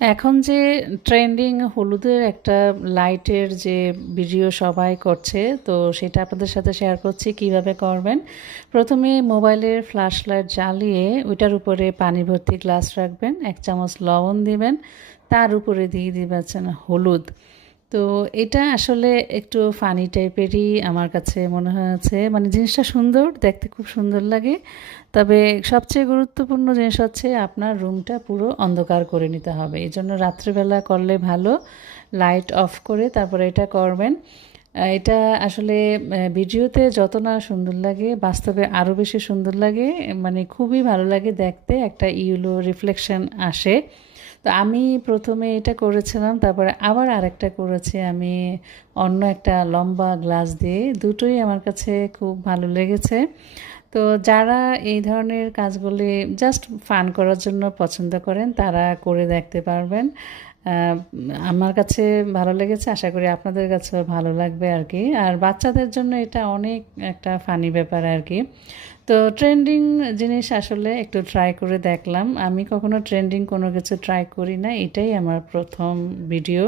এখন যে ট্রেন্ডিং হলুদের একটা লাইটের যে ভিডিও সবাই করছে, তো সেটা আপনাদের সাথে শেয়ার করছি কিভাবে করবেন। প্রথমে মোবাইলের ফ্ল্যাশ লাইট জ্বালিয়ে ওইটার উপরে পানি ভর্তি গ্লাস রাখবেন, 1 চামচ লবণ দিবেন, তার উপরে দিয়ে দিবেন হলুদ। তো এটা আসলে একটু ফানি টাইপেরই আমার কাছে মনে হয়েছে, মানে জিনিসটা সুন্দর, দেখতে খুব সুন্দর লাগে। তবে সবচেয়ে গুরুত্বপূর্ণ জিনিস হচ্ছে আপনার রুমটা পুরো অন্ধকার করে নিতে হবে, এই জন্য রাত্রিবেলা করলে ভালো। লাইট অফ করে তারপরে এটা করবেন। এটা আসলে ভিডিওতে যত না সুন্দর লাগে, বাস্তবে আরও বেশি সুন্দর লাগে, মানে খুবই ভালো লাগে দেখতে, একটা ইয়েলো রিফ্লেকশন আসে। তো আমি প্রথমে এটা করেছিলাম, তারপরে আবার আরেকটা করেছি আমি অন্য একটা লম্বা গ্লাস দিয়ে, দুটোই আমার কাছে খুব ভালো লেগেছে। তো যারা এই ধরনের কাজগুলি জাস্ট ফান করার জন্য পছন্দ করেন তারা করে দেখতে পারবেন। আমার কাছে ভালো লেগেছে, আশা করি আপনাদের কাছেও ভালো লাগবে আর কি। আর বাচ্চাদের জন্য এটা অনেক একটা ফানি ব্যাপার আর কি। তো ট্রেন্ডিং জিনিস আসলে একটু ট্রাই করে দেখলাম। আমি কখনো ট্রেন্ডিং কোনো কিছু ট্রাই করি না, এটাই আমার প্রথম ভিডিও।